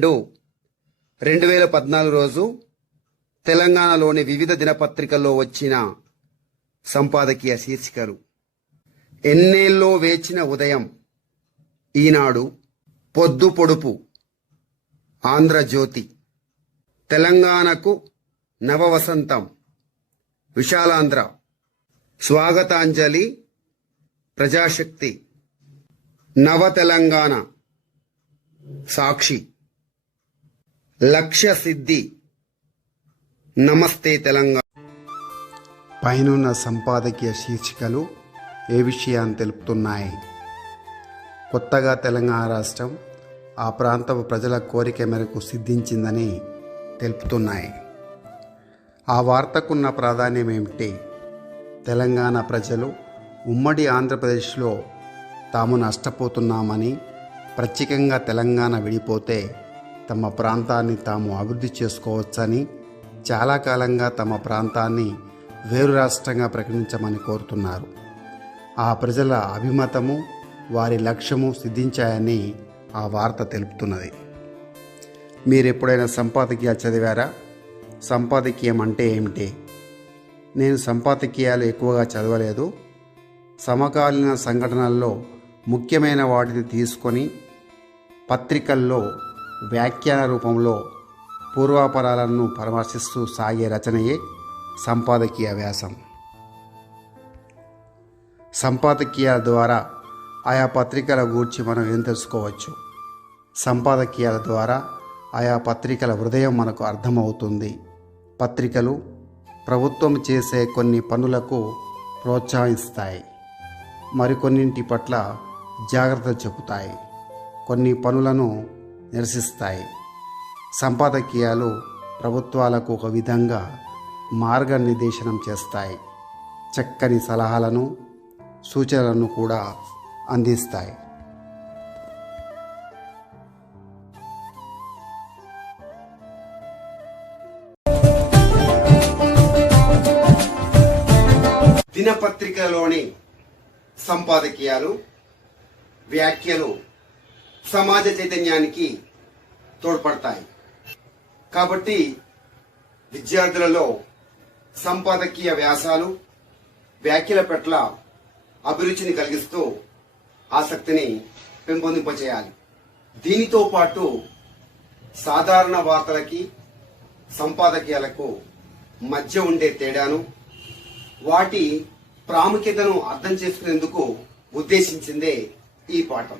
రెండు రెండు వేల పద్నాలుగు రోజు తెలంగాణలోని వివిధ దినపత్రికల్లో వచ్చిన సంపాదకీయ శీర్షికలు. ఎన్నేళ్ళలో వేచిన ఉదయం ఈనాడు పొద్దు పొడుపు ఆంధ్రజ్యోతి. తెలంగాణకు నవవసంతం విశాలాంధ్ర. స్వాగతాంజలి ప్రజాశక్తి. నవ తెలంగాణ సాక్షి. లక్ష్య సిద్ధి నమస్తే తెలంగాణ. పైనున్న సంపాదకీయ శీర్షికలు ఏ విషయాన్ని తెలుపుతున్నాయి? కొత్తగా తెలంగాణ రాష్ట్రం ఆ ప్రాంతపు ప్రజల కోరిక మేరకు సిద్ధించిందని తెలుపుతున్నాయి. ఆ వార్తకున్న ప్రాధాన్యం ఏమిటి? తెలంగాణ ప్రజలు ఉమ్మడి ఆంధ్రప్రదేశ్లో తాము నష్టపోతున్నామని ప్రత్యేకంగా తెలంగాణ విడిపోతే తమ ప్రాంతాన్ని తాము అభివృద్ధి చేసుకోవచ్చని చాలా కాలంగా తమ ప్రాంతాన్ని వేరు రాష్ట్రంగా ప్రకటించమని కోరుతున్నారు. ఆ ప్రజల అభిమతము వారి లక్ష్యము సిద్ధించాయని ఆ వార్త తెలుపుతున్నది. మీరు ఎప్పుడైనా సంపాదకీయ చదివారా? సంపాదకీయం అంటే ఏమిటి? నేను సంపాదకీయాలు ఎక్కువగా చదవలేదు. సమకాలీన సంఘటనల్లో ముఖ్యమైన వాటిని తీసుకొని పత్రికల్లో వ్యాఖ్యాన రూపంలో పూర్వాపరాలను పరామర్శిస్తూ సాగే రచనయే సంపాదకీయ వ్యాసం. సంపాదకీయాల ద్వారా ఆయా పత్రికల గూర్చి మనం ఏం తెలుసుకోవచ్చు? సంపాదకీయాల ద్వారా ఆయా పత్రికల హృదయం మనకు అర్థమవుతుంది. పత్రికలు ప్రభుత్వం చేసే కొన్ని పనులకు ప్రోత్సహిస్తాయి. మరికొన్నింటి పట్ల జాగ్రత్త చెబుతాయి. కొన్ని పనులను నిరసిస్తాయి. సంపాదకీయాలు ప్రభుత్వాలకు ఒక విధంగా మార్గనిర్దేశనం చేస్తాయి. చక్కని సలహాలను సూచనలను కూడా అందిస్తాయి. దినపత్రికలోని సంపాదకీయాలు వ్యాఖ్యలు సమాజ చైతన్యానికి తోడ్పడతాయి. కాబట్టి విద్యార్థులలో సంపాదకీయ వ్యాసాలు వ్యాఖ్యల పట్ల అభిరుచిని కలిగిస్తూ ఆసక్తిని పెంపొందింపచేయాలి. దీనితో పాటు సాధారణ వార్తలకి సంపాదకీయాలకు మధ్య ఉండే తేడాను వాటి ప్రాముఖ్యతను అర్థం చేసుకునేందుకు ఉద్దేశించిందే ఈ పాఠం.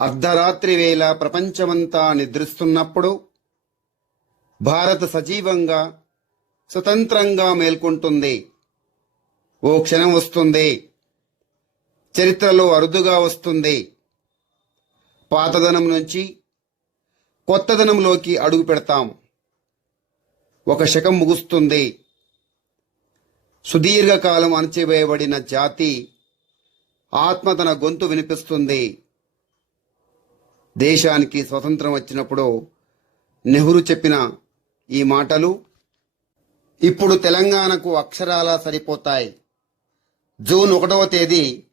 అర్ధరాత్రి వేళ ప్రపంచమంతా నిద్రిస్తున్నప్పుడు భారత్ సజీవంగా స్వతంత్రంగా మేల్కొంటుంది. ఓ క్షణం వస్తుంది. చరిత్రలో అరుదుగా వస్తుంది. పాతదనం నుంచి కొత్తదనంలోకి అడుగు పెడతాం. ఒక శకం ముగుస్తుంది. సుదీర్ఘకాలం అణచివేయబడిన జాతి ఆత్మ తన గొంతు వినిపిస్తుంది. దేశానికి స్వతంత్రం వచ్చినప్పుడు నెహ్రూ చెప్పిన ఈ మాటలు ఇప్పుడు తెలంగాణకు అక్షరాలా సరిపోతాయి. జూన్ ఒకటవ తేదీ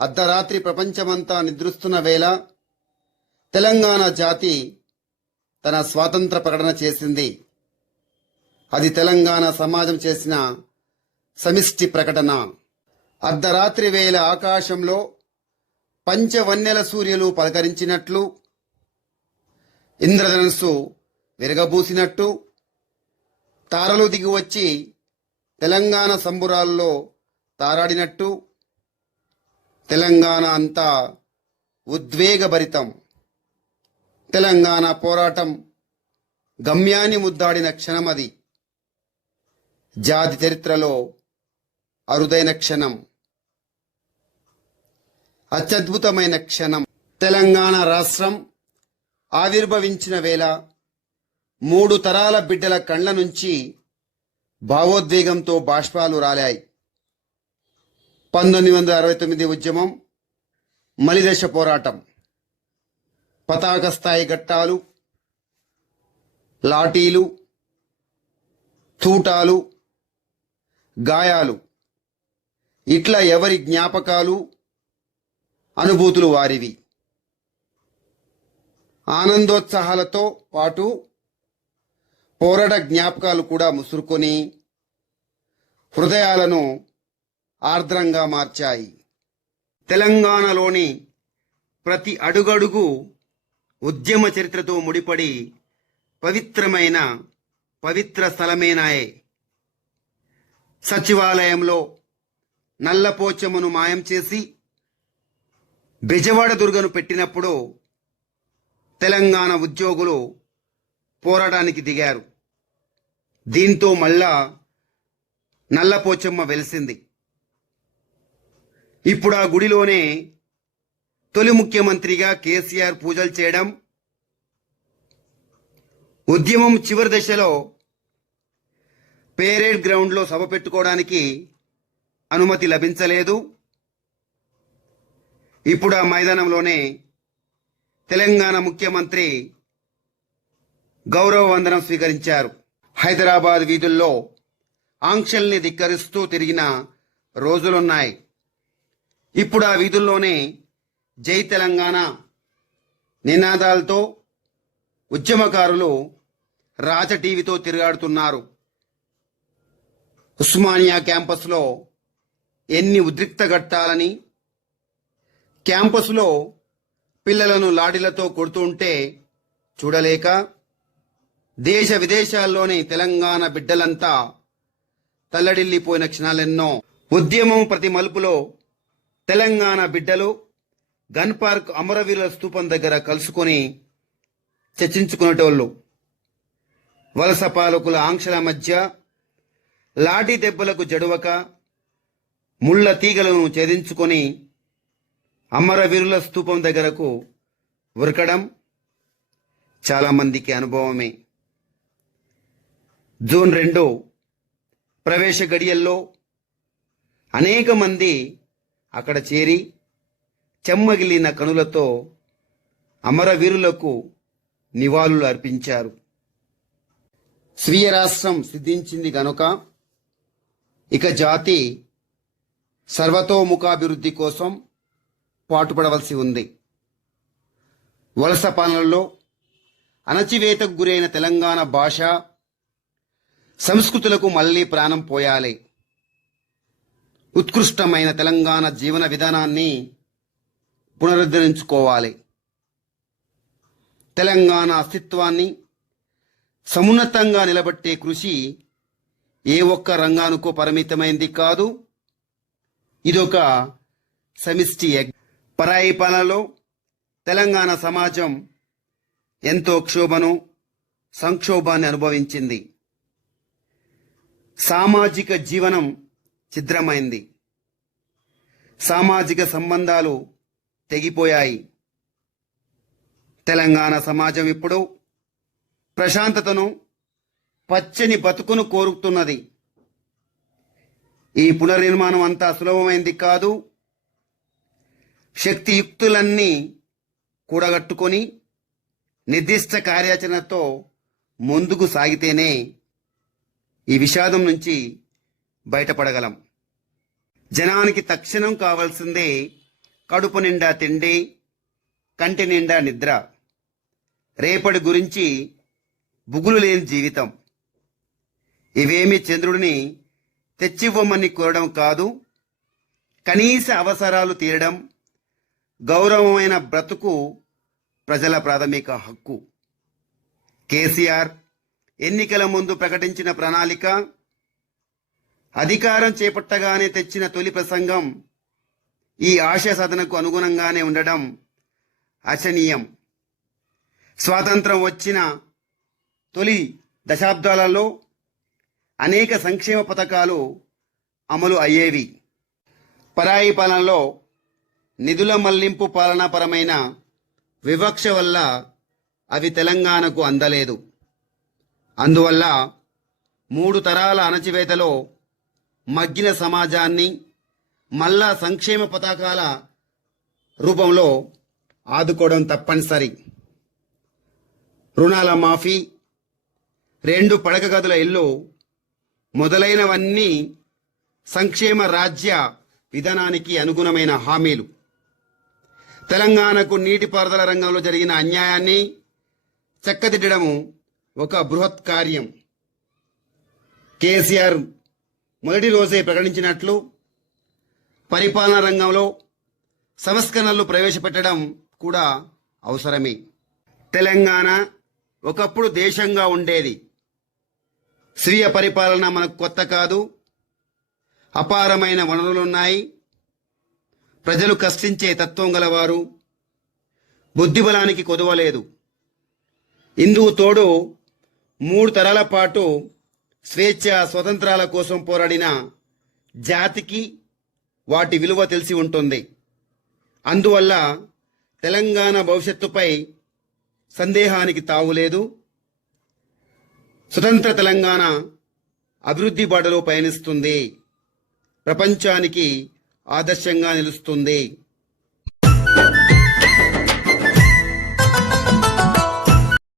అర్ధరాత్రి ప్రపంచమంతా నిద్రిస్తున్న వేళ తెలంగాణ జాతి తన స్వాతంత్ర ప్రకటన చేసింది. అది తెలంగాణ సమాజం చేసిన సమిష్టి ప్రకటన. అర్ధరాత్రి వేళ ఆకాశంలో పంచవన్నెల సూర్యులు పలకరించినట్లు ఇంద్రధనస్సు విరగబూసినట్టు తారలు దిగి వచ్చి తెలంగాణ సంబురాల్లో తారాడినట్టు తెలంగాణ అంతా ఉద్వేగభరితం. తెలంగాణ పోరాటం గమ్యాన్ని ముద్దాడిన క్షణమది. జాతి చరిత్రలో అరుదైన క్షణం. అత్యద్భుతమైన క్షణం. తెలంగాణ రాష్ట్రం ఆవిర్భవించిన వేళ మూడు తరాల బిడ్డల కండ్ల నుంచి భావోద్వేగంతో బాష్పాలు రాలాయి. పంతొమ్మిది వందల అరవై తొమ్మిది ఉద్యమం మలిదశ పోరాటం. పతాక స్థాయి ఘట్టాలు లాఠీలు తూటాలు గాయాలు. ఇట్లా ఎవరి జ్ఞాపకాలు అనుభూతులు వారివి. ఆనందోత్సాహాలతో పాటు పోరాట జ్ఞాపకాలు కూడా ముసురుకొని హృదయాలను ఆర్ద్రంగా మార్చాయి. తెలంగాణలోని ప్రతి అడుగడుగు ఉద్యమ చరిత్రతో ముడిపడి పవిత్రమైన పవిత్ర స్థలమేనాయే సచివాలయంలో నల్లపోచమును మాయం చేసి బెజవాడ దుర్గను పెట్టినప్పుడు తెలంగాణ ఉద్యోగులు పోరాటానికి దిగారు. దీంతో మళ్ళా నల్లపోచమ్మ వెలిసింది. ఇప్పుడు ఆ గుడిలోనే తొలి ముఖ్యమంత్రిగా కేసీఆర్ పూజలు చేయడం ఉద్యమం చివరి దశలో పేరేడ్ గ్రౌండ్లో సభ పెట్టుకోవడానికి అనుమతి లభించలేదు. ఇప్పుడు ఆ మైదానంలోనే తెలంగాణ ముఖ్యమంత్రి గౌరవ వందనం స్వీకరించారు. హైదరాబాద్ వీధుల్లో ఆంక్షల్ని ధిక్కరిస్తూ తిరిగిన రోజులున్నాయి. ఇప్పుడు ఆ వీధుల్లోనే జై తెలంగాణ నినాదాలతో ఉద్యమకారులు రాజ టీవీతో తిరుగాడుతున్నారు. ఉస్మానియా క్యాంపస్లో ఎన్ని ఉద్రిక్త ఘట్టాలని క్యాంపస్లో పిల్లలను లాఠీలతో కొడుతుంటే చూడలేక దేశ విదేశాల్లోని తెలంగాణ బిడ్డలంతా తల్లడిల్లిపోయిన క్షణాలెన్నో ఉద్యమం ప్రతి మలుపులో తెలంగాణ బిడ్డలు గన్ పార్క్ అమరవీరుల స్తూపం దగ్గర కలుసుకొని చర్చించుకునేటోళ్ళు. వలస పాలకుల ఆంక్షల మధ్య లాఠీ దెబ్బలకు జడువక ముళ్ళ తీగలను ఛేదించుకొని అమరవీరుల స్తూపం దగ్గరకు ఉరకడం చాలామందికి అనుభవమే. జూన్ రెండు ప్రవేశ గడియల్లో అనేక మంది అక్కడ చేరి చెమ్మగిలిన కనులతో అమరవీరులకు నివాళులు అర్పించారు. స్వీయ రాష్ట్రం సిద్ధించింది గనుక ఇక జాతి సర్వతోముఖాభివృద్ధి కోసం పాటుపడవలసి ఉంది. వలస పాలనలో అణచివేతకు గురైన తెలంగాణ భాష సంస్కృతులకు మళ్ళీ ప్రాణం పోయాలి. ఉత్కృష్టమైన తెలంగాణ జీవన విధానాన్ని పునరుద్ధరించుకోవాలి. తెలంగాణ అస్తిత్వాన్ని సమున్నతంగా నిలబట్టే కృషి ఏ ఒక్క రంగానికో పరిమితమైంది కాదు. ఇదొక సమిష్టి పరాయి పాలనలో తెలంగాణ సమాజం ఎంతో క్షోభను సంక్షోభాన్ని అనుభవించింది. సామాజిక జీవనం ఛిద్రమైంది. సామాజిక సంబంధాలు తెగిపోయాయి. తెలంగాణ సమాజం ఇప్పుడు ప్రశాంతతను పచ్చని బతుకును కోరుతున్నది ఈ పునర్నిర్మాణం అంతా సులభమైంది కాదు. శక్తియుక్తులన్నీ కూడగట్టుకొని నిర్దిష్ట కార్యాచరణతో ముందుకు సాగితేనే ఈ విషాదం నుంచి బయటపడగలం. జనానికి తక్షణం కావాల్సిందే కడుపు నిండా తిండి కంటి నిండా నిద్ర. రేపటి గురించి బుగులు లేని జీవితం. ఇవేమి చంద్రుడిని తెచ్చివ్వమని కోరడం కాదు. కనీస అవసరాలు తీరడం గౌరవమైన బ్రతుకు ప్రజల ప్రాథమిక హక్కు. కేసీఆర్ ఎన్నికల ముందు ప్రకటించిన ప్రణాళిక అధికారం చేపట్టగానే తెచ్చిన తొలి ప్రసంగం ఈ ఆశయ సాధనకు అనుగుణంగానే ఉండడం అచనీయం. స్వాతంత్రం వచ్చిన తొలి దశాబ్దాలలో అనేక సంక్షేమ పథకాలు అమలు అయ్యేవి. పరాయి పాలనలో నిధుల మళ్ళింపు పాలనాపరమైన వివక్ష వల్ల అవి తెలంగాణకు అందలేదు. అందువల్ల మూడు తరాల అణచివేతలో మగ్గిన సమాజాన్ని మళ్ళా సంక్షేమ పథకాల రూపంలో ఆదుకోవడం తప్పనిసరి. రుణాల మాఫీ రెండు పడక గదుల ఇల్లు మొదలైనవన్నీ సంక్షేమ రాజ్య విధానానికి అనుగుణమైన హామీలు. తెలంగాణకు నీటిపారుదల రంగంలో జరిగిన అన్యాయాన్ని చక్కదిద్దడము ఒక బృహత్ కార్యం. కేసీఆర్ మొదటి రోజే ప్రకటించినట్లు పరిపాలనా రంగంలో సంస్కరణలు ప్రవేశపెట్టడం కూడా అవసరమే. తెలంగాణ ఒకప్పుడు దేశంగా ఉండేది. స్వీయ పరిపాలన మనకు కొత్త కాదు. అపారమైన వనరులున్నాయి. ప్రజలు కష్టించే తత్వం గలవారు. బుద్ధిబలానికి కొదవలేదు. ఇందుకు తోడు మూడు తరాల పాటు స్వేచ్ఛ స్వతంత్రాల కోసం పోరాడిన జాతికి వాటి విలువ తెలిసి ఉంటుంది. అందువల్ల తెలంగాణ భవిష్యత్తుపై సందేహానికి తావులేదు. స్వతంత్ర తెలంగాణ అభివృద్ధి బాటలో పయనిస్తుంది. ప్రపంచానికి ఆదర్శంగా నిలుస్తుంది.